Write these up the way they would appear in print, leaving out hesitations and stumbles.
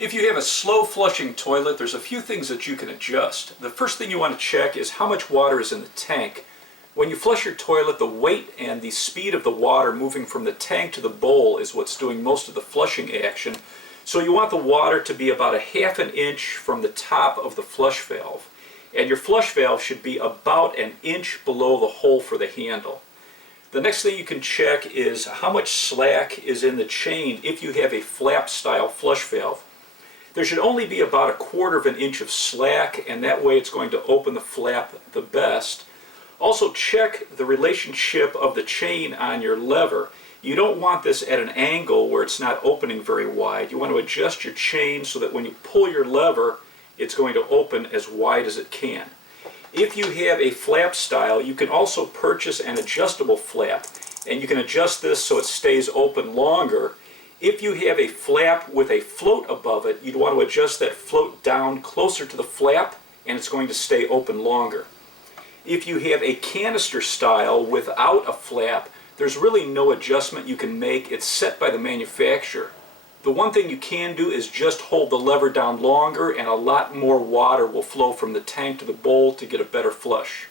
If you have a slow flushing toilet, there's a few things that you can adjust. The first thing you want to check is how much water is in the tank. When you flush your toilet, the weight and the speed of the water moving from the tank to the bowl is what's doing most of the flushing action. So you want the water to be about a ½ an inch from the top of the flush valve. And your flush valve should be about an inch below the hole for the handle. The next thing you can check is how much slack is in the chain if you have a flap style flush valve. There should only be about a ½ an inch of slack, and that way it's going to open the flap the best. Also check the relationship of the chain on your lever. You don't want this at an angle where it's not opening very wide. You want to adjust your chain so that when you pull your lever, it's going to open as wide as it can. If you have a flap style, you can also purchase an adjustable flap, and you can adjust this so it stays open longer. If you have a flap with a float above it, you'd want to adjust that float down closer to the flap, and it's going to stay open longer. If you have a canister style without a flap, there's really no adjustment you can make. It's set by the manufacturer. The one thing you can do is just hold the lever down longer, and a lot more water will flow from the tank to the bowl to get a better flush.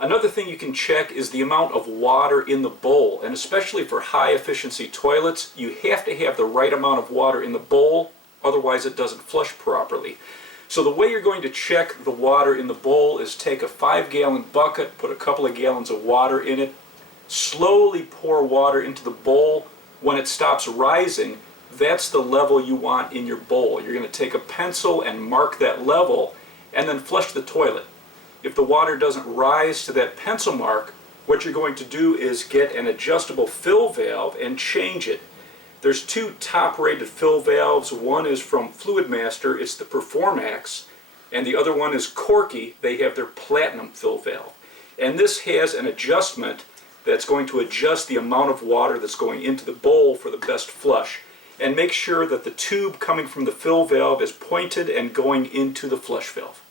Another thing you can check is the amount of water in the bowl, and especially for high efficiency toilets, you have to have the right amount of water in the bowl, otherwise it doesn't flush properly. So the way you're going to check the water in the bowl is take a 5-gallon bucket, put a couple of gallons of water in it, slowly pour water into the bowl. When it stops rising, that's the level you want in your bowl. You're going to take a pencil and mark that level and then flush the toilet. If the water doesn't rise to that pencil mark, what you're going to do is get an adjustable fill valve and change it. There's two top-rated fill valves. One is from Fluidmaster, it's the Performax, and the other one is Corky. They have their Platinum fill valve. And this has an adjustment that's going to adjust the amount of water that's going into the bowl for the best flush. And make sure that the tube coming from the fill valve is pointed and going into the flush valve.